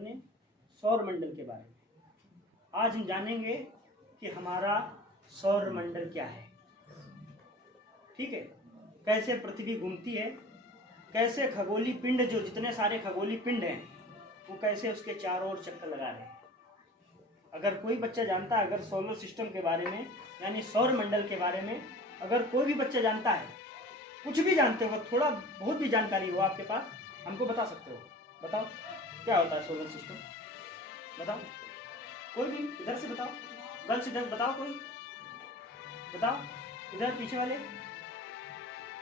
अपने सौर मंडल के बारे में। आज हम जानेंगे कि हमारा सौर मंडल क्या है, ठीक है, कैसे पृथ्वी घूमती है, कैसे खगोलीय पिंड, जो जितने सारे खगोलीय पिंड हैं वो कैसे उसके चारों ओर चक्कर लगा रहे हैं। अगर कोई बच्चा जानता है, अगर सोलर सिस्टम के बारे में यानी सौर मंडल के बारे में अगर कोई भी बच्चा जानता है, कुछ भी जानते हो, थोड़ा बहुत भी जानकारी हो आपके पास, हमको बता सकते हो। बताओ क्या होता है सोलर सिस्टम, बताओ कोई भी, इधर से बताओ, गर्ल्स इधर बताओ, कोई बताओ, इधर पीछे वाले,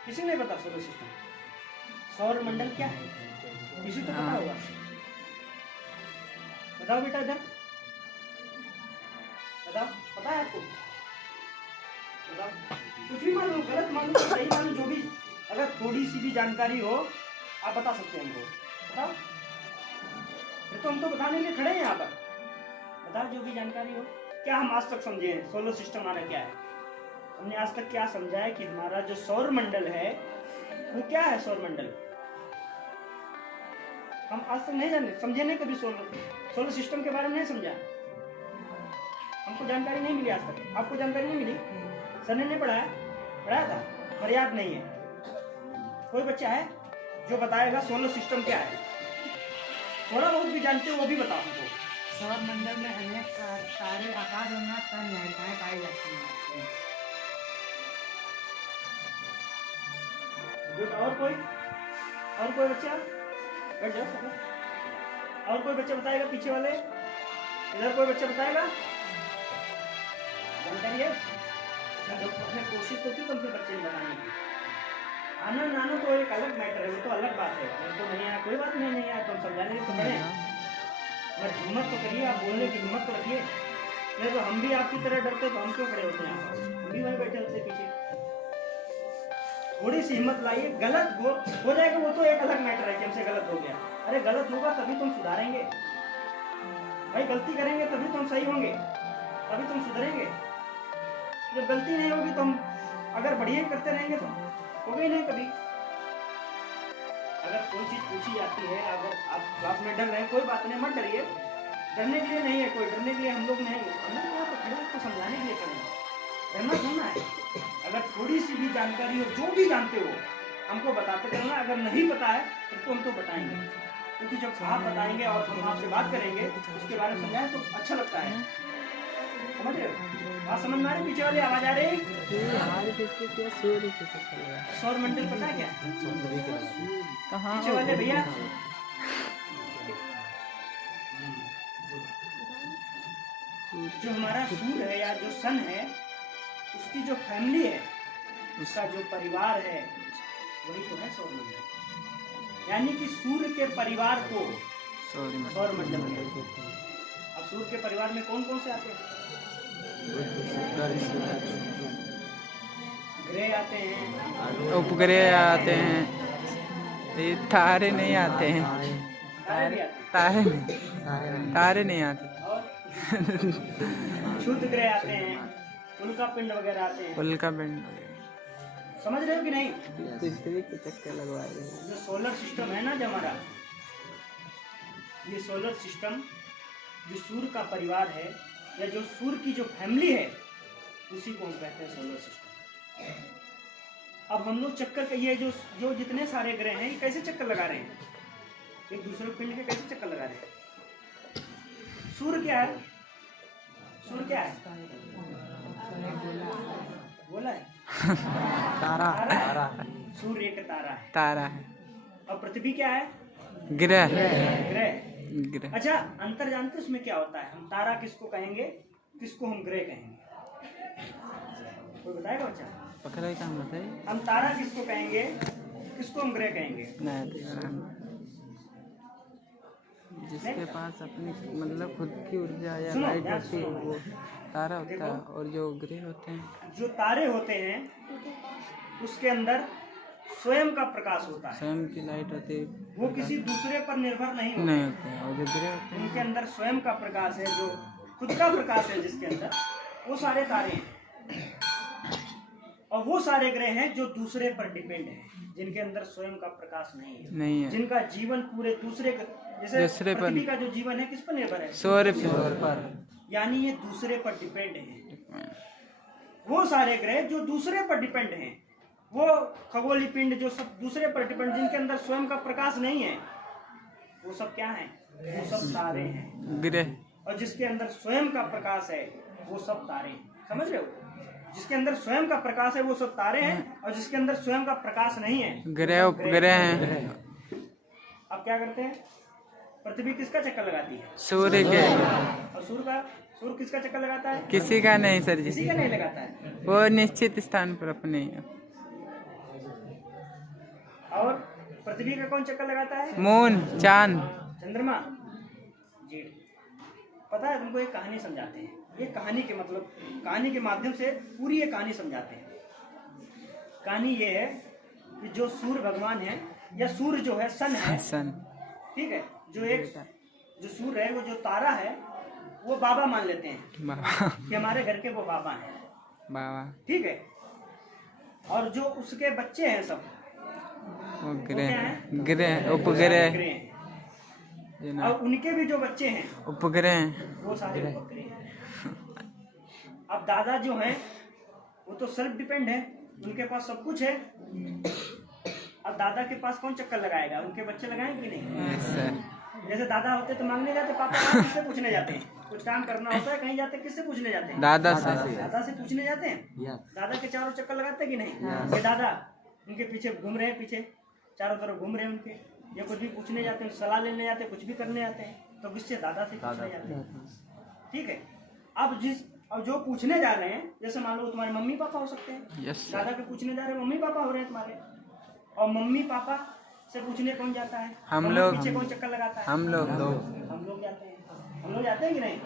किसी ने पता सोलर सिस्टम, सौर मंडल क्या है, किसी तो पता होगा, बताओ बेटा, इधर बताओ, पता है आपको, बताओ, कुछ भी मालूम, गलत मालूम, सही मालूम, जो भी, अगर थोड़ी सी भी जानकारी हो आप बता सकते हैं हमको, बताओ, ये तो हम तो बताने के लिए खड़े हैं यहाँ पर, बताओ जो भी जानकारी हो। क्या हम आज तक समझे हैं सोलर सिस्टम हमारा क्या है, हमने आज तक क्या समझा है कि हमारा जो सौर मंडल है वो क्या है, सौर मंडल हम आज तक नहीं जाने, समझे नहीं कभी, सोलर सिस्टम के बारे में नहीं समझा, हमको जानकारी नहीं मिली आज तक, आपको जानकारी नहीं मिली, सर ने नहीं पढ़ाया था, पर याद नहीं है। कोई बच्चा है जो बताएगा सोलर सिस्टम क्या है, थोड़ा बहुत भी जानते हो वो भी बताओ हमको। सौर मंडल में अनेक तारे, आकाश गंगा, तन नैताएं पाई जाती हैं। गुड। और कोई बच्चा बैठ जाओ सब। और कोई बच्चा बताएगा, पीछे वाले, इधर कोई बच्चा बताएगा, जानकारी है, अपने कोशिश तो की तुम फिर बच्चे ने बताने की, आना नानो तो एक अलग मैटर है, वो तो अलग बात है, मेरे को नहीं आया कोई बात नहीं आया, तुम समझाने के तो खड़े हैं, बट हिम्मत तो करिए, आप बोलने की हिम्मत तो रखिए, नहीं तो हम भी आपकी तरह डरते तो हम क्यों खड़े होते हैं, हम भी वहीं बैठे होते पीछे। थोड़ी सी हिम्मत लाइए, गलत हो जाएगा वो तो एक अलग मैटर है कि हमसे गलत हो गया, अरे गलत होगा तभी तुम सुधारेंगे भाई, गलती करेंगे तभी तुम सही होंगे, तभी तुम सुधरेंगे, जब गलती नहीं होगी तो हम अगर बढ़िया करते रहेंगे तो होगा ही नहीं कभी। अगर कोई चीज पूछी जाती है, अगर आप क्लास में डर रहे हैं, कोई बात नहीं, मत डरिए, डरने के लिए नहीं है कोई, डरने के लिए हम लोग नहीं, हम लोग यहाँ पर खड़े आपको समझाने के लिए खड़े हैं, डरना थोड़ा है। अगर थोड़ी सी भी जानकारी हो, जो भी जानते हो हमको बताते रहना, अगर नहीं पता है तो हम तो बताएंगे, क्योंकि जब आप बताएंगे और हम आपसे बात करेंगे उसके बारे में समझाएं तो अच्छा लगता है, समझ रहे हो, बात समझ में आ रही, पीछे वाली आवाज आ रही, सौर मंडल पता है क्या, पीछे वाले भैया, जो हमारा सूर्य है या जो सन है, उसकी जो फैमिली है, उसका जो परिवार है, वही तो है सौर मंडल, यानी कि सूर्य के परिवार को सौर मंडल कहते हैं। अब सूर्य के परिवार में कौन कौन से आते हैं, ग्रह आते हैं, उपग्रह आते हैं, ये तारे नहीं आते हैं, तारे नहीं आते, और क्षुद्र ग्रह आते हैं, उल्का पिंड वगैरह आते हैं, उल्का पिंड, समझ रहे हो कि नहीं। पृथ्वी के चक्कर लगवा रहे हैं। जो सोलर सिस्टम है ना, जो हमारा ये सोलर सिस्टम, जो सूर्य का परिवार है या जो सूर्य की जो फैमिली है, उसी को हम कहते हैं सोलर सिस्टम। अब हम लोग चक्कर का ये जो जितने सारे ग्रह हैं, ये कैसे चक्कर लगा रहे हैं, एक दूसरे पिंड के कैसे चक्कर लगा रहे हैं। सूर्य क्या है, सूर्य क्या है, बोला है तारा, सूर्य एक तारा है, और पृथ्वी क्या है, ग्रह। अच्छा, अंतर जानते उसमें क्या होता है, हम तारा किसको कहेंगे, किसको हम ग्रह कहेंगे, कोई बताएगा बच्चा, पकड़ा क्या बताइए, हम तारा किसको कहेंगे, किसको हम ग्रह कहेंगे, जिसके पास अपनी मतलब खुद की ऊर्जा या लाइट होती है वो तारा होता है, और जो ग्रह होते हैं, जो तारे होते हैं उसके अंदर स्वयं का प्रकाश होता है, स्वयं की लाइट होती है, वो किसी दूसरे पर निर्भर नहीं होते हैं, और जो ग्रह होते हैं उनके अंदर स्वयं का प्रकाश है, जो खुद का प्रकाश है जिसके अंदर, वो सारे तारे हैं, और वो सारे ग्रह हैं जो दूसरे पर डिपेंड हैं, जिनके अंदर स्वयं का प्रकाश नहीं है, नहीं है, जिनका जीवन पूरे दूसरे जैसे दूसरे पर पृथ्वी का जो जीवन है किस पर निर्भर है? सूर्य पर। यानी ये दूसरे पर डिपेंड है। वो सारे ग्रह जो दूसरे पर डिपेंड हैं, वो खगोलीय पिंड जो सब दूसरे पर डिपेंड, जिनके अंदर स्वयं का प्रकाश नहीं है, वो सब क्या है? वो सब तारे हैं। ग्रह। और जिसके अंदर स्वयं का प्रकाश है वो सब तारे हैं। समझ रहे हो? जिसके अंदर स्वयं का प्रकाश है वो सब तारे हैं, और जिसके अंदर स्वयं का प्रकाश नहीं है ग्रह उपग्रह हैं। अब क्या करते हैं? पृथ्वी किसका चक्कर लगाती है? सूर्य के। और सूर्य किसका चक्कर लगाता है? किसी का नहीं सर जी, किसी का नहीं लगाता है। वो निश्चित स्थान पर अपने। और पृथ्वी का कौन चक्कर लगाता है? मून, चांद, चंद्रमा, जी। पता है तुमको एक कहानी समझाते हैं। ये कहानी के मतलब कहानी के माध्यम से पूरी ये कहानी समझाते हैं। कहानी ये है कि जो सूर्य भगवान है, या सूर्य जो है सन है, सन, ठीक है, जो सूर्य है, वो जो तारा है, वो बाबा मान लेते हैं बाबा, कि हमारे घर के वो बाबा हैं, बाबा। ठीक है। और जो उसके बच्चे हैं सब, वो वो क्या ग्रह, हैं? ग्रह, वो सारे ग्रह उपग्रह, हैं। और उनके भी जो बच्चे हैं उपग्रह। वो सारे उपग्रह हैं। अब दादा जो हैं वो तो सेल्फ डिपेंड है, उनके पास सब कुछ है। अब दादा के पास कौन चक्कर लगाएगा? उनके बच्चे लगाएंगे कि नहीं? Yes sir. जैसे दादा होते तो मांगने जाते, पापा कहाँ, किससे पूछने जाते हैं? कुछ काम करना होता है कहीं जाते, किससे पूछने जाते हैं? दादा से। दादा से पूछने जाते हैं। दादा के चारों चक्कर लगाते हैं कि नहीं? ये दादा उनके पीछे घूम रहे हैं, पीछे चारों तरफ घूम रहे हैं उनके। ये कुछ भी पूछने जाते हैं, सलाह लेने जाते हैं, कुछ भी करने जाते हैं, तो किससे? दादा से पूछने जाते हैं, ठीक है। अब जो पूछने जा रहे हैं, जैसे मान लो तुम्हारे मम्मी पापा हो सकते हैं, यस दादा के पूछने जा रहे हैं, मम्मी पापा हो रहे हैं तुम्हारे। और मम्मी पापा से पूछने कौन जाता है? हम मम्मी लोग। पीछे कौन चक्कर लगाता है? हम लोग। हम लोग जाते हैं। हम लोग जाते हैं कि नहीं?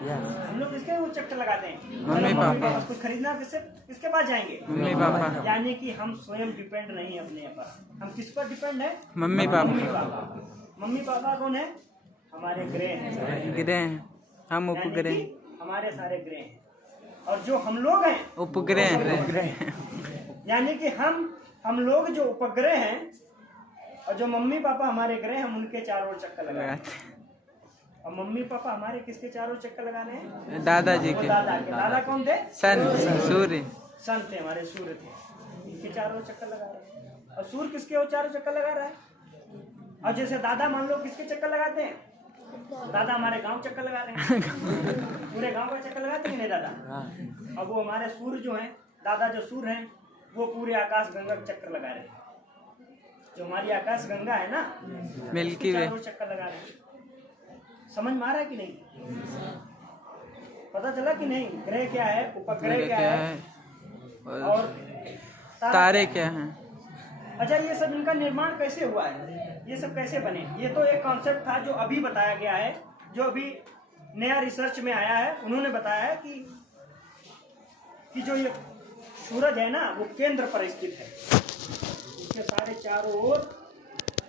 हम लोग किसके वो चक्कर लगाते हैं? मम्मी चलो, पापा। कुछ खरीदना किसके पास जाएंगे? Mummy papa. यानी कि हम स्वयं डिपेंड नहीं है अपने पर। हम किस पर डिपेंड है? Mummy mummy papa. पापा। मम्मी पापा कौन है? हमारे ग्रह हैं सारे। ग्रह, हम यानी उपग्रह। कि हमारे सारे ग्रह हैं। और जो हम लोग हैं उपग्रह। यानी कि हम लोग जो उपग्रह हैं, और जो मम्मी पापा हमारे ग्रह, हम उनके चारों ओर चक्कर लगा रहे हैं। और मम्मी पापा हमारे किसके चारों चक्कर लगाने हैं? दादाजी वो के। दादा के। दादा कौन थे? सन, सूर्य। सन थे, हमारे सूर्य थे, इनके चारों ओर चक्कर लगा रहे हैं। और सूर्य किसके ओर चारों चक्कर लगा रहा है? और जैसे दादा मान लो किसके चक्कर लगाते हैं? दादा हमारे गांव चक्कर लगा रहे हैं, पूरे गांव का चक्कर लगाते हैं नहीं दादा? और वो हमारे सूर्य जो हैं, दादा जो सूर्य हैं, वो पूरे आकाश गंगा का चक्कर लगा रहे हैं। जो हमारी आकाश गंगा है ना, मिल्की वे। चारों चक्कर लगा रहे हैं। समझ में आ रहा है कि नहीं? पता चला कि नहीं? ग्रह क्या है, उपग्रह क्या है, और तारे क्या हैं? अच्छा, ये सब इनका निर्माण कैसे हुआ है? ये सब कैसे बने? ये तो एक कॉन्सेप्ट था जो अभी बताया गया है, जो अभी नया रिसर्च में आया है। उन्होंने बताया है कि जो ये सूरज है ना, वो केंद्र पर स्थित है। उसके सारे चारों ओर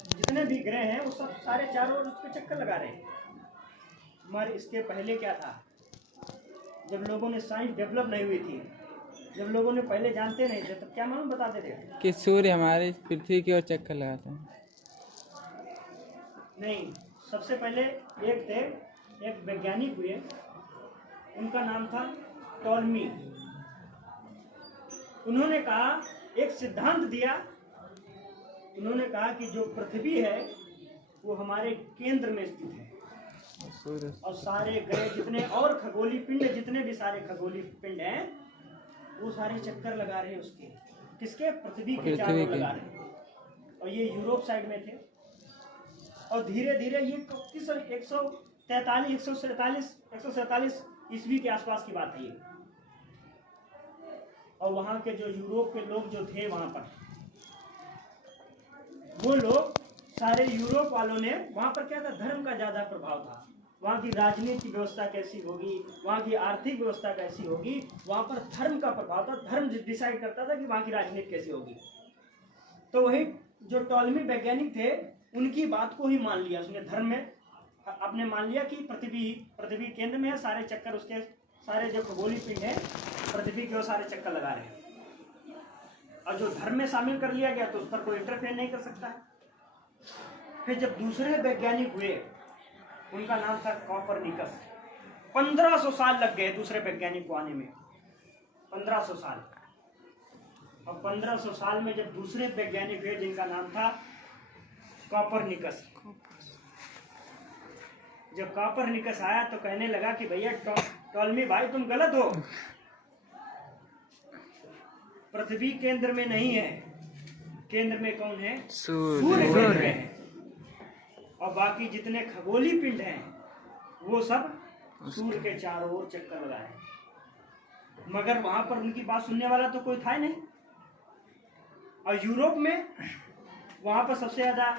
जितने भी ग्रह हैं, वो सब सारे चारों ओर उसके चक्कर लगा रहे हैं। मगर इसके पहले क्या था? जब लोगों ने साइंस डेवलप नहीं हुई थी, जब लोगों ने पहले जानते नहीं थे, तब क्या मालूम बताते थे? कि सूर्य हमारे पृथ्वी की ओर चक्कर लगाता है। नहीं, सबसे पहले एक वैज्ञानिक हुए, उनका नाम था टॉलमी। उन्होंने कहा, एक सिद्धांत दिया। उन्होंने कहा कि जो पृथ्वी है वो हमारे केंद्र में स्थित है, सूर्य। और सारे ग्रह जितने और खगोलीय पिंड, जितने भी सारे खगोलीय पिंड हैं, वो सारे चक्कर लगा रहे हैं उसके। किसके? पृथ्वी के चारों ओर लगा रहे हैं। और ये यूरोप साइड में थे। और धीरे धीरे ये 147 ईस्वी के आसपास की बात है ये। और वहाँ के जो यूरोप के लोग जो थे वहाँ पर, वो लोग सारे यूरोप वालों ने, वहाँ पर क्या था, धर्म का ज़्यादा प्रभाव था। वहाँ की राजनीतिक व्यवस्था कैसी होगी, वहाँ की आर्थिक व्यवस्था कैसी होगी, वहाँ पर धर्म का प्रभाव था। धर्म डिसाइड करता था कि वहाँ की राजनीति कैसी होगी। तो वही जो टॉलमी वैज्ञानिक थे, उनकी बात को ही मान लिया उसने। धर्म में आपने मान लिया कि पृथ्वी केंद्र में है, सारे चक्कर उसके, सारे जो खगोलीय पिंड है पृथ्वी के, वो सारे चक्कर लगा रहे हैं। और जो धर्म में शामिल कर लिया गया तो उस पर कोई इंटरफेयर नहीं कर सकता है। फिर जब दूसरे वैज्ञानिक हुए, उनका नाम था कॉपरनिकस। 1500 साल लग गए दूसरे वैज्ञानिक को आने में, 1500 साल। और 1500 साल में जब दूसरे वैज्ञानिक हुए जिनका नाम था कॉपरनिकस, जब कॉपरनिकस आया तो कहने लगा कि भैया टॉलमी भाई तुम गलत हो, पृथ्वी केंद्र में नहीं है, केंद्र में कौन है? सूर्य केंद्र में है, और बाकी जितने खगोलीय पिंड हैं वो सब सूर्य के चारों ओर चक्कर लगाए। मगर वहां पर उनकी बात सुनने वाला तो कोई था ही नहीं। और यूरोप में वहां पर सबसे ज्यादा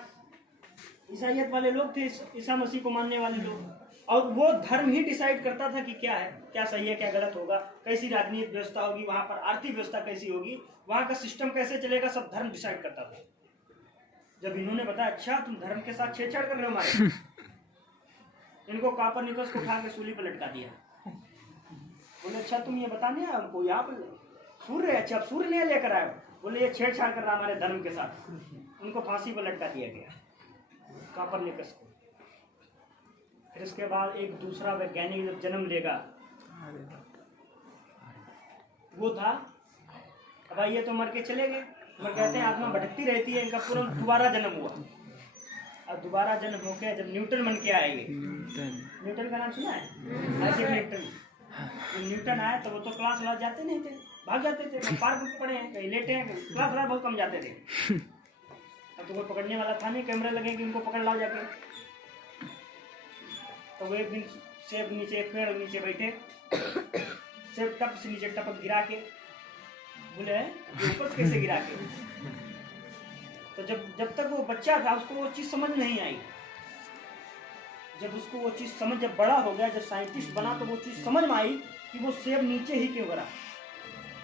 ईसाइयत वाले लोग थे, ईसा मसीह को मानने वाले लोग, और वो धर्म ही डिसाइड करता था कि क्या है, क्या सही है, क्या गलत होगा, कैसी राजनीतिक व्यवस्था होगी, वहां पर आर्थिक व्यवस्था कैसी होगी, वहां का सिस्टम कैसे चलेगा, सब धर्म डिसाइड करता था। जब इन्होंने बताया अच्छा तुम धर्म के साथ छेड़छाड़ कर रहे हो हमारे, इनको कॉपरनिकस को उठा के सूली पर लटका दिया। बोले अच्छा तुम ये बताने आए उनको, यहाँ पर सूर्य है, अच्छा सूर्य नहीं लेकर आए, बोले ये छेड़छाड़ कर रहा हमारे धर्म के साथ, उनको फांसी पर लटका दिया गया कॉपरनिकस को। फिर इसके बाद एक दूसरा वैज्ञानिक जब जन्म लेगा वो था, अब ये तो मर के चले गए, मर कहते हैं आत्मा भटकती रहती है, इनका पूरा दोबारा जन्म हुआ। अब दोबारा जन्म होकर जब न्यूटन बन के आएंगे, न्यूटन का नाम सुना है? Isaac Newton. न्यूटन आए तो वो तो क्लास जाते नहीं थे, भाग जाते थे, पार्क में पड़े हैं, कहीं लेटे हैं, क्लास बहुत कम जाते थे। अब तो कोई पकड़ने वाला था नहीं, कैमरे लगे कि उनको पकड़ लाओ जाके। तो वो एक दिन सेब नीचे, एक पेड़ नीचे बैठे, सेब टप से नीचे टपक गिरा के बोले ऊपर कैसे गिरा के। तो जब तक वो बच्चा था उसको वो चीज समझ नहीं आई। जब उसको वो चीज समझ, जब बड़ा हो गया, जब साइंटिस्ट बना, तो वो चीज समझ में आई कि वो सेब नीचे ही क्यों गिरा।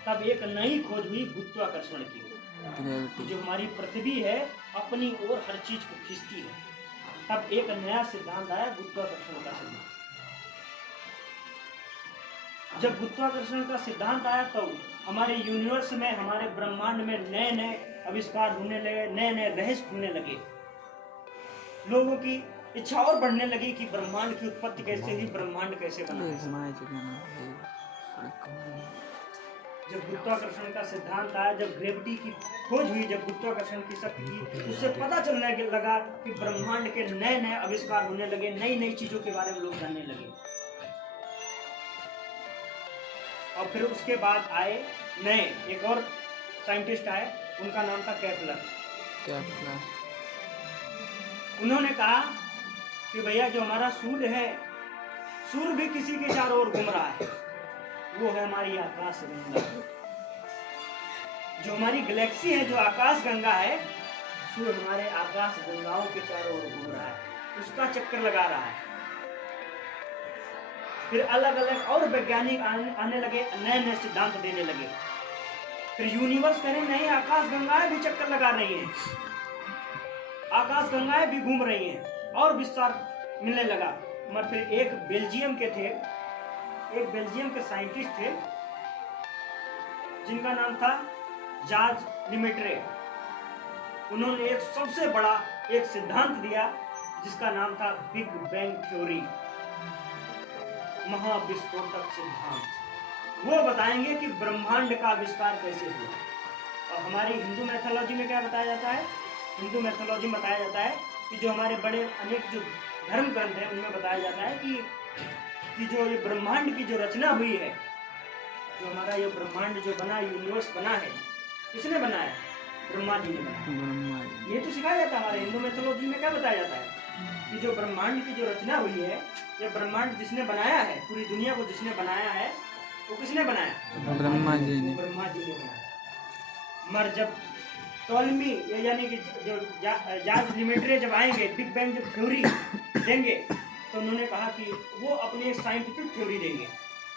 तब एक नई खोज हुई गुरुत्वाकर्षण की, कि जो हमारी पृथ्वी है अपनी ओर हर चीज को खींचती है। तब एक नया सिद्धांत आया गुरुत्वाकर्षण का सिद्धांत। जब गुरुत्वाकर्षण का सिद्धांत आया तो हमारे यूनिवर्स में, हमारे ब्रह्मांड में नए नए आविष्कार होने लगे, नए नए रहस्य खुलने लगे। लोगों की इच्छा और बढ़ने लगी कि ब्रह्मांड की उत्पत्ति कैसे हुई, ब्रह्मांड कैसे बना। जब गुरुत्वाकर्षण का सिद्धांत आया, जब ग्रेविटी की खोज हुई, जब गुरुत्वाकर्षण की शक्ति की, उससे पता चलने लगा कि ब्रह्मांड के नए नए आविष्कार होने लगे, नई नई चीजों के बारे में लोग जानने लगे। और फिर उसके बाद आए नए एक और साइंटिस्ट आए, उनका नाम था केपलर। उन्होंने कहा कि भैया जो हमारा सूर्य है, सूर्य भी किसी के चारों ओर घूम रहा है, वो है हमारी आकाश गंगा। जो हमारी गैलेक्सी है, जो आकाश गंगा है, सूर्य हमारे आकाश गंगाओं के चारों ओर घूम रहा है, उसका चक्कर लगा रहा है। फिर अलग अलग और वैज्ञानिक आने लगे, नए नए सिद्धांत देने लगे। फिर यूनिवर्स कहने नहीं, आकाश गंगाएं भी चक्कर लगा रही हैं, आकाश गंगाएं भी घूम रही हैं, और विस्तार मिलने लगा। मगर फिर एक बेल्जियम के साइंटिस्ट थे जिनका नाम था जार्ज लिमेट्रे। उन्होंने एक सबसे बड़ा एक सिद्धांत दिया जिसका नाम था बिग बैंग थ्योरी, महाविस्फोटक सिद्धांत। वो बताएंगे कि ब्रह्मांड का आविष्कार कैसे हुआ। और हमारी हिंदू मैथोलॉजी में क्या बताया जाता है? हिंदू मैथोलॉजी में बताया जाता है कि जो हमारे बड़े अनेक जो धर्म ग्रंथ हैं उनमें बताया जाता है कि जो ये ब्रह्मांड की जो रचना हुई है, जो हमारा ये ब्रह्मांड जो बना, यूनिवर्स बना है, किसने बनाया? ब्रह्मा जी ने बनाया। ये तो सिखाया जाता है हमारे हिंदू मैथोलॉजी में। क्या बताया जाता है कि जो ब्रह्मांड की जो रचना हुई है, ये ब्रह्मांड जिसने बनाया है, पूरी दुनिया को जिसने बनाया है, वो किसने बनाया? ब्रह्मा जी ने। ब्रह्मा जी ने बनाया। मगर जब टॉलमी यानी कि जो जार्ज लिमेट्रे जब आएंगे, बिग बैंग जब थ्योरी देंगे, तो उन्होंने कहा कि वो अपने एक साइंटिफिक थ्योरी देंगे।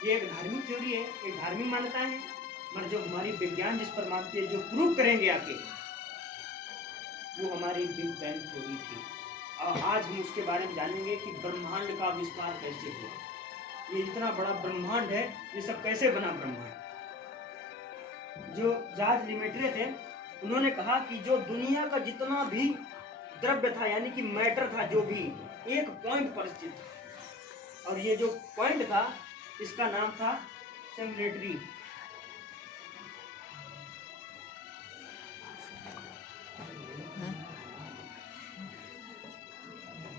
ये एक धार्मिक थ्योरी है, एक धार्मिक मान्यताएं हैं, मगर जो हमारी विज्ञान जिस पर मानती है, जो प्रूव करेंगे आके, वो हमारी बिग बैंग थ्योरी थी। और आज हम उसके बारे में जानेंगे कि ब्रह्मांड का विस्तार कैसे हुआ। ये इतना बड़ा ब्रह्मांड है, ये सब कैसे बना ब्रह्मांड। जो जार्ज लिमेट्रे थे, उन्होंने कहा कि जो दुनिया का जितना भी द्रव्य था, यानी कि मैटर था, जो भी एक पॉइंट पर स्थित था, और ये जो पॉइंट था इसका नाम था सिमुलेटरी।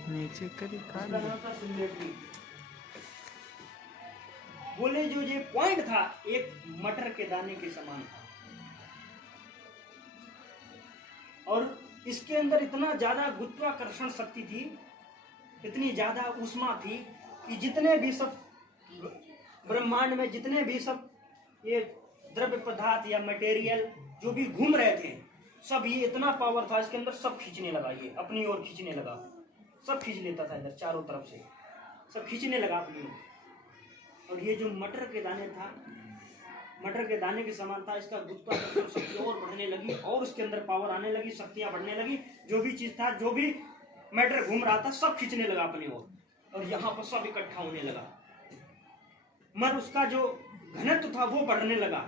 नीचे करी इसका नाम था सिमुलेटरी। बोले जो ये पॉइंट था एक मटर के दाने के समान था, और इसके अंदर इतना ज्यादा गुरुत्वाकर्षण शक्ति थी, इतनी ज्यादा ऊष्मा थी कि जितने भी सब ब्रह्मांड में जितने भी सब ये द्रव्य पदार्थ या मटेरियल जो भी घूम रहे थे, सब ये इतना पावर था इसके अंदर, सब खींचने लगा, ये अपनी ओर खींचने लगा, सब खींच लेता था इधर चारों तरफ से, सब खींचने लगा अपनी ओर। और ये जो मटर के दाने था, मटर के दाने के समान था, इसका गुरुत्वाकर्षण शक्ति और बढ़ने लगी, और उसके अंदर पावर आने लगी, शक्तियां बढ़ने लगी, जो भी चीज था, जो भी मैटर घूम रहा था, सब खींचने लगा अपनी ओर, और यहाँ पर सब इकट्ठा होने लगा। मगर उसका जो घनत्व था वो बढ़ने लगा,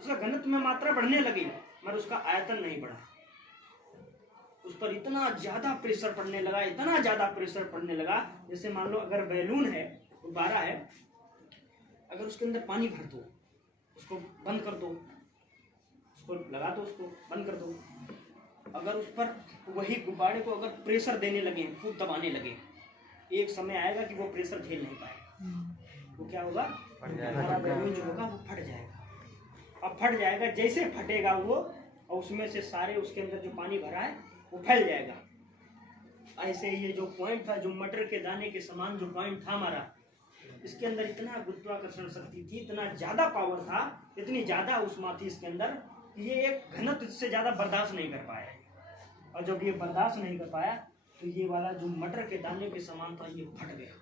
उसका घनत्व में मात्रा बढ़ने लगी, मगर उसका आयतन नहीं बढ़ा। उस पर इतना ज्यादा प्रेशर पड़ने लगा, इतना ज्यादा प्रेशर पड़ने लगा, जैसे मान लो अगर बैलून है, गुब्बारा है, अगर उसके अंदर पानी भर दो, उसको बंद कर दो, उसको लगा दो, उसको बंद कर दो, अगर उस पर वही गुब्बारे को अगर प्रेशर देने लगे, खूब दबाने लगे, एक समय आएगा कि वो प्रेशर झेल नहीं पाएगा, वो क्या होगा, हमारा बैलून जो होगा वो फट जाएगा। अब फट जाएगा, जैसे फटेगा वो, और उसमें से सारे उसके अंदर जो पानी भरा है वो फैल जाएगा। ऐसे ये जो पॉइंट था, जो मटर के दाने के समान जो पॉइंट था हमारा, इसके अंदर इतना गुरुत्वाकर्षण शक्ति थी, इतना ज्यादा पावर था, इतनी ज्यादा ऊष्मा थी इसके अंदर, ये एक घनत्व से ज्यादा बर्दाश्त नहीं कर पाया। और जब ये बर्दाश्त नहीं कर पाया तो ये वाला जो मटर के दाने के समान था ये फट गया।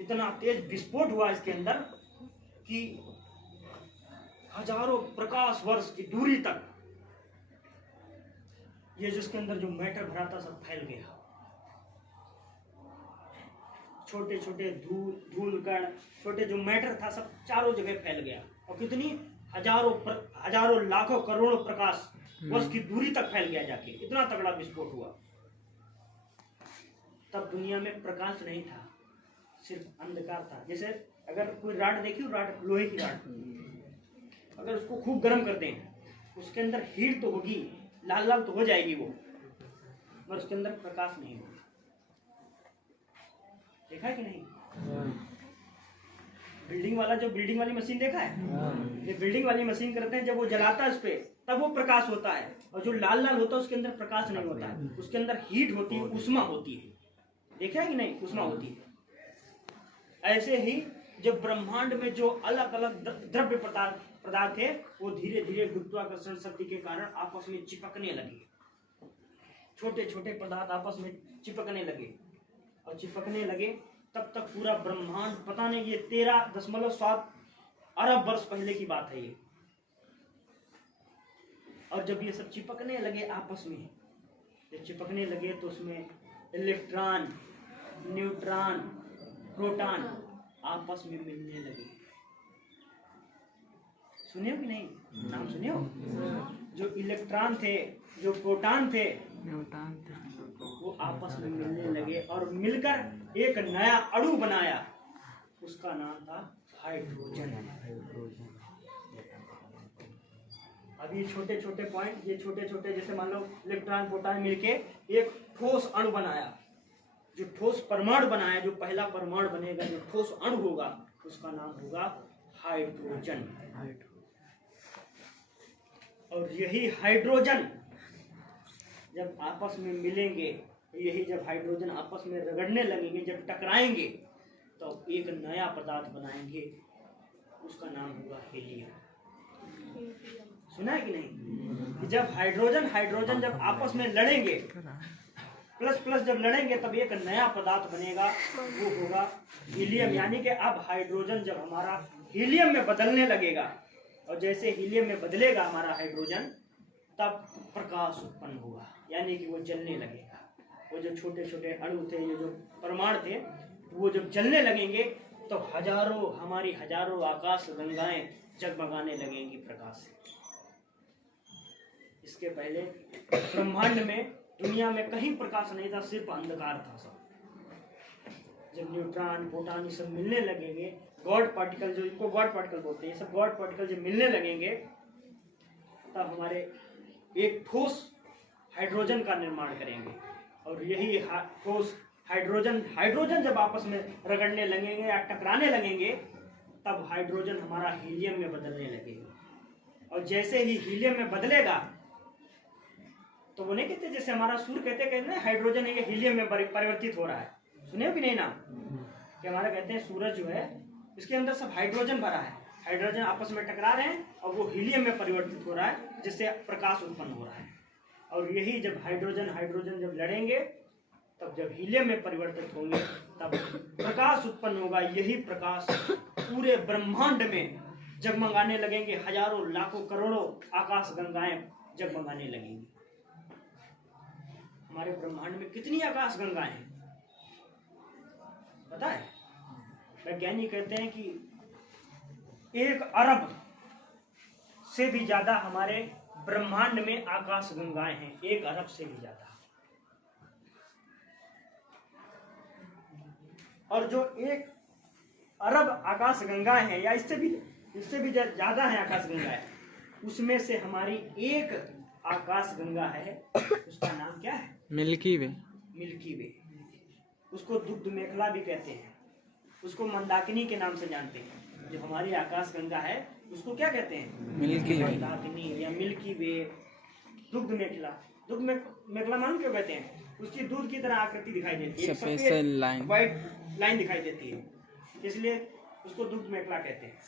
इतना तेज विस्फोट हुआ इसके अंदर कि हजारों प्रकाश वर्ष की दूरी तक ये जिसके अंदर जो मैटर भरा था सब फैल गया। छोटे छोटे धूल कण, छोटे जो मैटर था सब चारों जगह फैल गया, और कितनी हजारों लाखों करोड़ों प्रकाश वर्ष की दूरी तक फैल गया जाके, इतना तगड़ा विस्फोट हुआ। तब दुनिया में प्रकाश नहीं था, सिर्फ अंधकार था। जैसे अगर कोई राड देखी, राड लोहे की राड, अगर उसको खूब गर्म कर दें, उसके अंदर हीट तो होगी, लाल लाल तो हो जाएगी वो, मगर उसके अंदर प्रकाश नहीं होगा। देखा है कि नहीं? बिल्डिंग वाला जो बिल्डिंग वाली मशीन देखा है, ये बिल्डिंग वाली मशीन करते हैं, जब वो जलाता है उस पे तब वो प्रकाश होता है, और जो लाल लाल होता है उसके अंदर प्रकाश नहीं होता है, उसके अंदर हीट होती है, ऊष्मा होती है। देखा है कि नहीं? ऊष्मा होती है। ऐसे ही जब ब्रह्मांड में जो अलग अलग द्रव्य पदार्थ थे वो धीरे धीरे गुरुत्वाकर्षण शक्ति के कारण आपस में चिपकने लगे, छोटे छोटे पदार्थ आपस में चिपकने लगे, और चिपकने लगे तब तक पूरा ब्रह्मांड, पता नहीं, ये 13.7 अरब वर्ष पहले की बात है ये। और जब ये सब चिपकने लगे आपस में, जब चिपकने लगे तो उसमें इलेक्ट्रॉन, न्यूट्रॉन, प्रोटॉन आपस में मिलने लगे। सुने हो कि नहीं? नाम सुने हो? जो इलेक्ट्रॉन थे, जो प्रोटॉन थे, वो आपस में मिलने लगे और मिलकर एक नया अणु बनाया, उसका नाम था हाइड्रोजन। अब ये छोटे छोटे पॉइंट, ये छोटे छोटे, जैसे मान लो इलेक्ट्रॉन प्रोटॉन मिलके एक ठोस अणु बनाया, जो ठोस परमाणु बनाया, जो पहला परमाणु बनेगा, जो ठोस अणु होगा, उसका नाम होगा हाइड्रोजन। और यही हाइड्रोजन जब आपस में मिलेंगे, यही जब हाइड्रोजन आपस में रगड़ने लगेंगे, जब टकराएंगे, तो एक नया पदार्थ बनाएंगे, उसका नाम होगा हीलियम। सुना है कि नहीं? जब हाइड्रोजन जब आपस में लड़ेंगे, प्लस प्लस जब लड़ेंगे, तब एक नया पदार्थ बनेगा, वो होगा हीलियम। यानी कि अब हाइड्रोजन जब हमारा हीलियम में बदलने लगेगा, और जैसे हीलियम में बदलेगा हमारा हाइड्रोजन, तब प्रकाश उत्पन्न होगा, यानी कि वो जलने लगेगा। वो जो छोटे छोटे अणु थे, ये जो परमाणु थे, वो जब जलने लगेंगे तो हमारी हजारों आकाश गंगाएं जगमगाने लगेंगी प्रकाश से। इसके पहले ब्रह्मांड में, दुनिया में कहीं प्रकाश नहीं था, सिर्फ अंधकार था सब। जब न्यूट्रॉन प्रोटॉन ये सब मिलने लगेंगे, गॉड पार्टिकल, जो इनको गॉड पार्टिकल बोलते हैं, ये सब गॉड पार्टिकल जब मिलने लगेंगे तब हमारे एक ठोस हाइड्रोजन का निर्माण करेंगे। और यही ठोस हाइड्रोजन जब आपस में रगड़ने लगेंगे या टकराने लगेंगे तब हाइड्रोजन हमारा हीलियम में बदलने लगेगा। और जैसे ही हीलियम में बदलेगा तो वो नहीं कहते, जैसे हमारा सूर्य कहते हैं हाइड्रोजन है हीलियम में परिवर्तित हो रहा है, सुने हो कि नहीं ना, कि हमारा कहते हैं सूरज जो है इसके अंदर सब हाइड्रोजन भरा है, हाइड्रोजन आपस में टकरा रहे हैं और वो हीलियम में परिवर्तित हो रहा है जिससे प्रकाश उत्पन्न हो रहा है। और यही जब हाइड्रोजन जब लड़ेंगे तब जब हीलियम में परिवर्तित होंगे तब प्रकाश उत्पन्न होगा। यही प्रकाश पूरे ब्रह्मांड में जगमगाने लगेंगे, हजारों लाखों करोड़ों आकाश गंगाएं जगमगाने लगेंगी। हमारे ब्रह्मांड में कितनी आकाश गंगाएं हैं पता है? वैज्ञानिक कहते हैं कि 1 अरब से भी ज्यादा हमारे ब्रह्मांड में आकाश गंगाएं हैं, 1 अरब से भी ज्यादा। और जो 1 अरब आकाश गंगाएं हैं या इससे भी ज्यादा है आकाश गंगाएं, उसमें से हमारी एक आकाश गंगा है, उसका नाम क्या है? मिल्की वे। मिल्की वे। उसको दुग्ध मेखला भी कहते हैं, उसको मंदाकिनी के नाम से जानते हैं। जो हमारी आकाश गंगा है उसको क्या कहते हैं? मिल्की वे। मंदाकिनी या मिल्की वे, दुग्ध मेखला। दुग्ध मेखला मान क्यों कहते हैं? उसकी दूध की तरह आकृति दिखाई देती है, सफेद लाइन, व्हाइट लाइन दिखाई देती है, इसलिए उसको दुग्ध मेखला कहते हैं।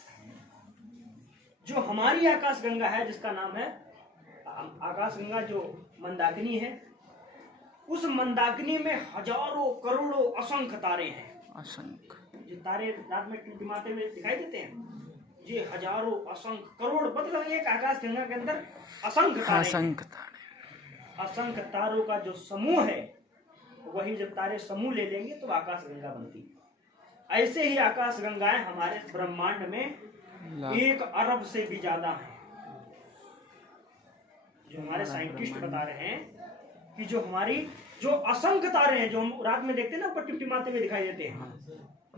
जो हमारी आकाश गंगा है जिसका नाम है आकाश गंगा, जो मंदाकिनी है, उस मंदाकिनी में हजारों करोड़ों असंख्य तारे हैं। असंख्य। जो तारे रात में टिमटिमाते हुए दिखाई देते हैं, ये हजारों असंख्य करोड़, मतलब एक आकाश गंगा के अंदर असंख्य तारों का जो समूह है, वही जब तारे समूह ले लेंगे तो आकाश गंगा बनती है। ऐसे ही आकाश गंगाएं हमारे ब्रह्मांड में 1 अरब से भी ज्यादा हैं। जो हमारे साइंटिस्ट बता रहे हैं कि जो असंख्य तारे हैं, जो हम रात में देखते हैं ना ऊपर टिमटिमाते हुए दिखाई देते हैं,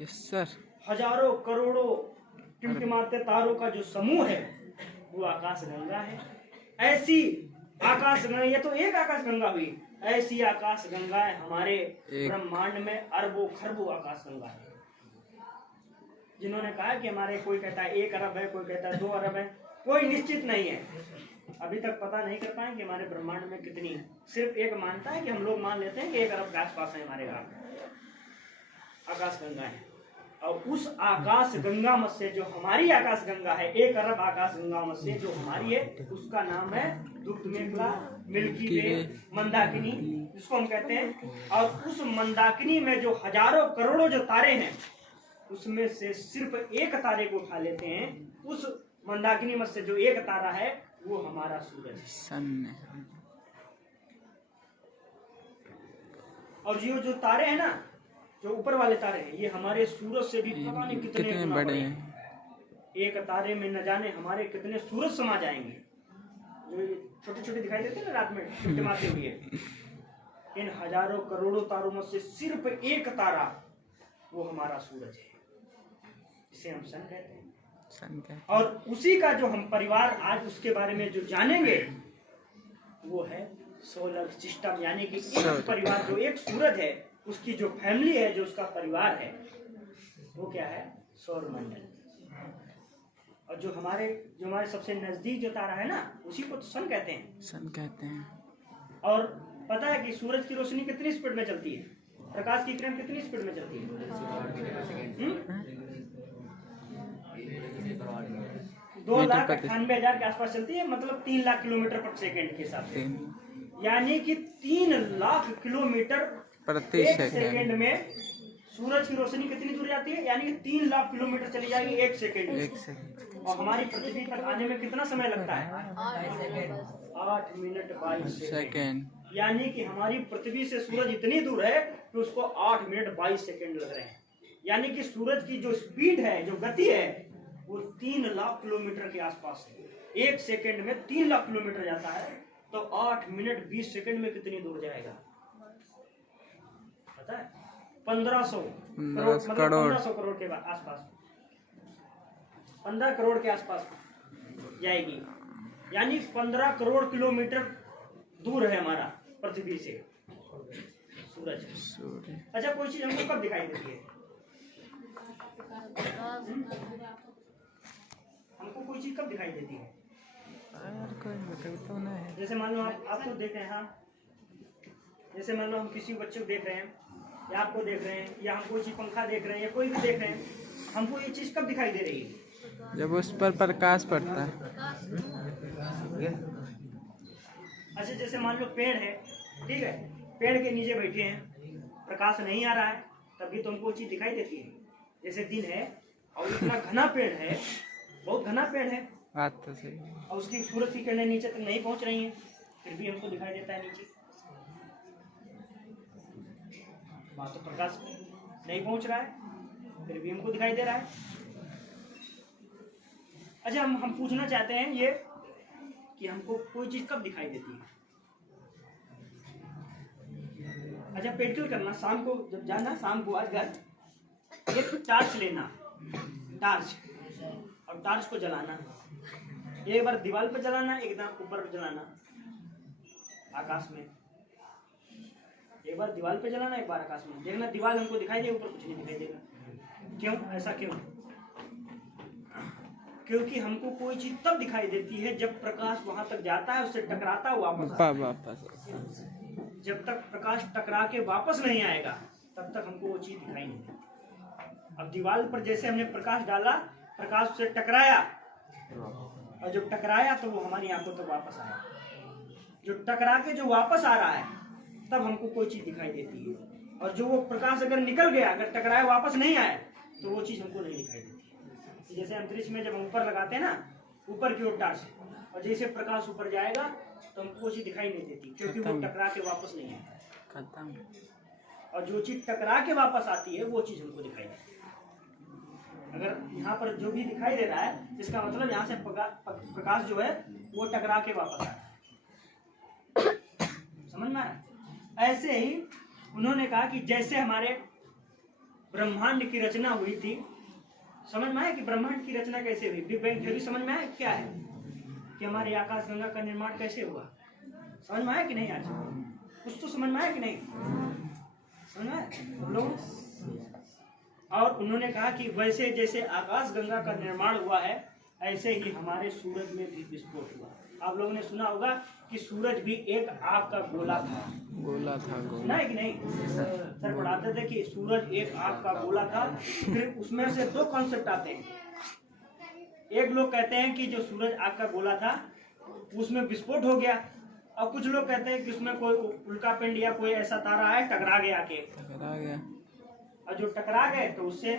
यस सर, हजारों करोड़ों टिमटिमाते तारों का जो समूह है वो आकाश गंगा है। ऐसी आकाश गंगा, ये तो एक आकाश गंगा हुई, ऐसी आकाश गंगाएं हमारे ब्रह्मांड में अरबों खरबों आकाश गंगा है। जिन्होंने कहा कि हमारे, कोई कहता है 1 अरब है, कोई कहता है 2 अरब है, कोई निश्चित नहीं है। अभी तक पता नहीं कर पाए कि हमारे ब्रह्मांड में कितनी है। सिर्फ एक मानता है कि हम लोग मान लेते हैं कि 1 अरब के आसपास है हमारे आकाश गंगा है। और उस आकाश गंगा में से जो हमारी आकाश गंगा है, 1 अरब आकाश गंगा में से जो हमारी है, उसका नाम है दुग्ध मेखला, मिल्की वे, मंदाकिनी, जिसको हम कहते हैं। और उस मंदाकिनी में जो हजारों करोड़ों जो तारे हैं, उसमें से सिर्फ एक तारे को उठा लेते हैं। उस मंदाकिनी में से जो एक तारा है वो हमारा सूरज है, सन है। और ये जो तारे हैं ना, जो ऊपर वाले तारे हैं, ये हमारे सूरज से भी पता नहीं कितने गुना बड़े हैं। एक तारे में न जाने हमारे कितने सूरज समा जाएंगे। जो छोटे छोटे दिखाई देते हैं ना रात में टिमटिमाते हुए, इन हजारों करोड़ों तारों में से सिर्फ एक तारा वो हमारा सूरज है, जिसे हम सन कहते हैं। और उसी का जो हम परिवार आज उसके बारे में जो जानेंगे वो है सोलर सिस्टम, यानी कि एक परिवार, जो एक सूरज है उसकी जो फैमिली है, जो उसका परिवार है, वो क्या है? सौर मंडल। और जो हमारे सबसे नजदीक जो तारा है ना, उसी को तो सन कहते हैं। सन कहते हैं। और पता है कि सूरज की रोशनी कितनी स्पीड में चलती है? प्रकाश की किरण कितनी स्पीड में चलती है? 2,98,000 के आसपास चलती है, मतलब 3 लाख किलोमीटर प्रति सेकंड के हिसाब से, यानी कि 3 लाख किलोमीटर प्रति सेकंड में सूरज की रोशनी कितनी दूर जाती है? यानी कि 3 लाख किलोमीटर चली जाएगी 1 सेकंड। और हमारी पृथ्वी तक आने में कितना समय लगता है? 8 मिनट 22 सेकंड। यानी कि हमारी पृथ्वी से सूरज इतनी दूर है कि उसको 8 मिनट 22 सेकंड लग रहे हैं। यानी कि सूरज की जो स्पीड है, जो गति है, वो 3 लाख किलोमीटर के आसपास है। 1 सेकंड में 3 लाख किलोमीटर जाता है, तो 8 मिनट 20 सेकंड में कितनी दूर जाएगा पता है? 1500 करोड़। 1500 करोड़ के आसपास, 15 करोड़ के आसपास जाएगी। यानी 15 करोड़ किलोमीटर दूर है हमारा पृथ्वी से सूरज। अच्छा, कोई चीज हमको कब दिखाई देती है? हमको कोई चीज कब दिखाई देती है? तो नहीं। जैसे मान लो आप तो देख रहे हैं, हाँ, जैसे मान लो हम किसी बच्चे को देख रहे हैं या आपको देख रहे हैं या हम कोई चीज पंखा देख रहे हैं या कोई भी देख रहे हैं, हमको ये चीज कब दिखाई दे रही है? जब उस पर प्रकाश पड़ता है। अच्छा, जैसे मान लो पेड़ है, ठीक है, पेड़ के नीचे बैठे हैं, प्रकाश नहीं आ रहा है, तभी तो हमको वो चीज दिखाई देती है। जैसे दिन है और इतना घना पेड़ है, बहुत घना पेड़ है, बात तो सही। और उसकी सूरज की किरणें नीचे तक नहीं पहुंच रही हैं, फिर भी हमको दिखाई देता है नीचे। वहां तो प्रकाश नहीं पहुंच रहा है, फिर भी हमको दिखाई दे रहा है। अच्छा, हम पूछना चाहते हैं ये कि हमको कोई चीज कब दिखाई देती है? अच्छा, प्रैक्टिकल करना, शाम को जब जाना, शाम को आज घर एक टार्च लेना, टार्च, और टार्च को जलाना, एक बार दीवार पर जलाना, एकदम ऊपर जलाना आकाश में, एक बार दीवार पे जलाना, एक बार आकाश में। देखना दीवार हमको दिखाई दे, ऊपर कुछ नहीं दिखाई देगा। क्यों? ऐसा क्यों? क्योंकि हमको कोई चीज तब दिखाई देती है जब प्रकाश वहां तक जाता है, उससे टकराता है, वापस जब तक प्रकाश टकरा के वापस नहीं आएगा तब तक हमको वो चीज दिखाई नहीं देती। अब दीवार पर जैसे हमने प्रकाश डाला, प्रकाश उससे टकराया, और जब टकराया तो वो हमारी आंखों तक वापस आया। जो टकरा के जो वापस आ रहा है तब हमको कोई चीज दिखाई देती है, और जो वो प्रकाश अगर निकल गया, अगर टकराया वापस नहीं आया, तो वो चीज हमको नहीं दिखाई देती। जैसे अंतरिक्ष में जब हम ऊपर लगाते हैं ना, ऊपर की ओर टार्च, और जैसे प्रकाश ऊपर जाएगा तो हमको वो चीज दिखाई नहीं देती, क्योंकि वो टकरा के वापस नहीं आया। और जो चीज टकरा के वापस आती है वो चीज हमको दिखाई देती है। अगर यहाँ पर जो भी दिखाई दे रहा है, इसका मतलब यहाँ से प्रकाश जो है वो टकरा के वापस आया। समझ में आया? ऐसे ही उन्होंने कहा कि जैसे हमारे ब्रह्मांड की रचना हुई थी, समझ में आया कि ब्रह्मांड की रचना कैसे हुई? बिग बैंग थ्योरी समझ में आया क्या है, कि हमारे आकाश गंगा का निर्माण कैसे हुआ? समझ में आया कि नहीं? आज कुछ तो समझ में आया कि नहीं? समझ में आया लोग? और उन्होंने कहा कि वैसे जैसे आकाश गंगा का निर्माण हुआ है, ऐसे ही हमारे सूरज में भी विस्फोट हुआ। आप लोगों ने सुना होगा कि सूरज भी एक आग का गोला था। सुना है कि नहीं? सर पढ़ाते थे कि सूरज एक आग का गोला था। फिर उसमें से दो कॉन्सेप्ट आते हैं। एक लोग कहते हैं कि जो सूरज आग का गोला था उसमें विस्फोट हो गया, और कुछ लोग कहते हैं कि उसमें कोई उल्का पिंड या कोई ऐसा तारा है, टकरा गया के, और जो टकरा गए तो उससे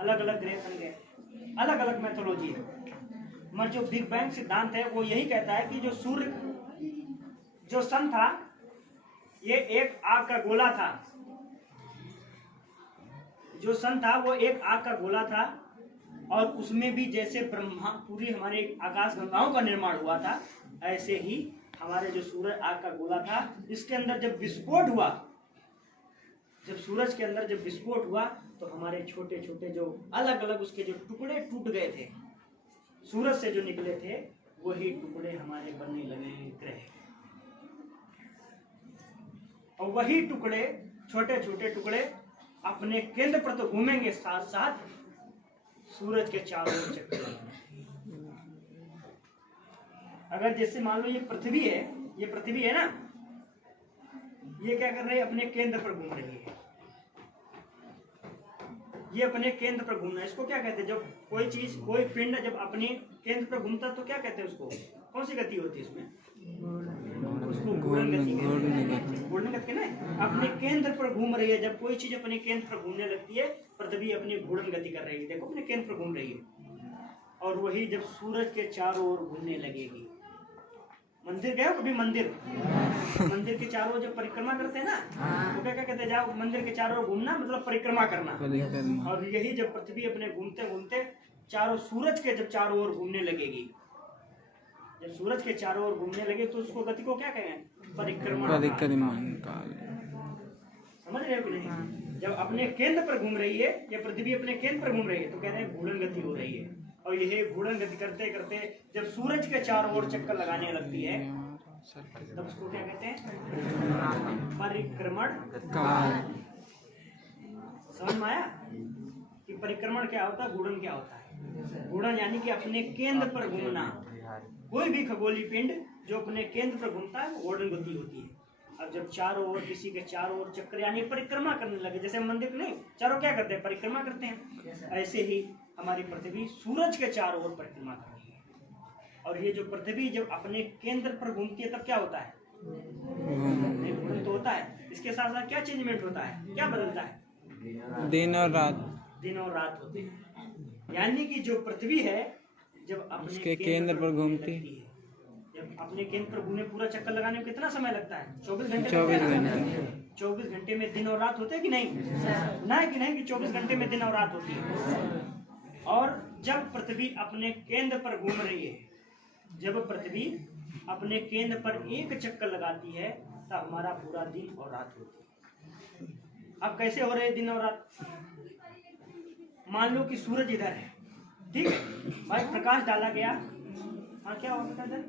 अलग अलग ग्रह बन गए। अलग अलग मैथोलॉजी है, मगर जो बिग बैंग सिद्धांत है वो यही कहता है कि जो सूर्य, जो सन था, ये एक आग का गोला था। जो सन था वो एक आग का गोला था, और उसमें भी जैसे ब्रह्मा पूरी हमारे आकाश गंगाओं का निर्माण हुआ था, ऐसे ही हमारे जो सूरज आग का गोला था, इसके अंदर जब विस्फोट हुआ, जब सूरज के अंदर जब विस्फोट हुआ, तो हमारे छोटे छोटे जो अलग अलग उसके जो टुकड़े टूट गए थे, सूरज से जो निकले थे, वही टुकड़े हमारे बनने लगे ग्रह। और वही टुकड़े, छोटे छोटे टुकड़े अपने केंद्र पर तो घूमेंगे, साथ साथ सूरज के चारों ओर चक्कर लगाएंगे। अगर जैसे मान लो ये पृथ्वी है, ये पृथ्वी है ना, ये क्या कर रही है? अपने केंद्र पर घूम रही है। ये अपने केंद्र पर घूमना, इसको क्या कहते हैं? जब कोई चीज, कोई पिंड जब अपने केंद्र पर घूमता तो क्या कहते हैं उसको? कौन सी गति होती है उसमें? उसको घूर्णन गति कहते हैं। घूर्णन गति ना, अपने केंद्र पर घूम रही है। जब कोई चीज अपने केंद्र पर घूमने लगती है, पृथ्वी अपनी घूर्णन गति कर रही है, देखो अपने केंद्र पर घूम रही है। और वही जब सूरज के चारों ओर घूमने लगेगी, मंदिर गए हो कभी? मंदिर के चारों ओर जब परिक्रमा करते हैं ना, तो क्या कहते हैं? जाओ मंदिर के चारों ओर घूमना, मतलब परिक्रमा करना। और यही जब पृथ्वी अपने घूमते घूमते चारों, सूरज के जब चारों ओर घूमने लगेगी, जब सूरज के चारों ओर घूमने लगे तो उसको गति को क्या कहेंगे? परिक्रमा। समझ रहे हो कि नहीं? जब अपने केंद्र पर घूम रही है, या पृथ्वी अपने केंद्र पर घूम रही है, तो कहते हैं घूर्णन गति हो रही है। और यह घूर्णन गति करते करते जब सूरज के चारों ओर चक्कर लगाने लगती है, तब उसको क्या कहते हैं? परिक्रमण काल। समझ में आया कि परिक्रमण क्या होता है, घूर्णन क्या होता है? घूर्णन यानी कि अपने केंद्र पर घूमना। कोई भी खगोलीय पिंड जो अपने केंद्र पर घूमता है, वो घूर्णन गति होती है। अब जब चारों ओर, किसी के चारों ओर चक्कर यानी परिक्रमा करने लगे, जैसे मंदिर नहीं चारों क्या करते हैं? परिक्रमा करते हैं। ऐसे ही हमारी पृथ्वी सूरज के चारों ओर परिक्रमा कर रही है। और ये जो पृथ्वी जब अपने केंद्र पर घूमती है, तब क्या होता है? घूर्णन तो होता है। इसके साथ साथ क्या चेंजमेंट होता है, क्या बदलता है? दिन और रात। दिन और रात होते हैं। यानी कि जो पृथ्वी है, जब अपने उसके केंद्र पर घूमती है, जब अपने केंद्र पर घूमने पूरा चक्कर लगाने में कितना समय लगता है? 24 घंटे। 24 घंटे। 24 घंटे में दिन और रात होते हैं कि नहीं? ना है कि नहीं कि 24 घंटे में दिन और रात होती है। और जब पृथ्वी अपने केंद्र पर घूम रही है, जब पृथ्वी अपने केंद्र पर एक चक्कर लगाती है, तब हमारा पूरा दिन और रात होती है। अब कैसे हो रहे हैं दिन और रात? मान लो कि सूरज इधर है, ठीक है भाई, प्रकाश डाला गया। हाँ, क्या होगा इधर?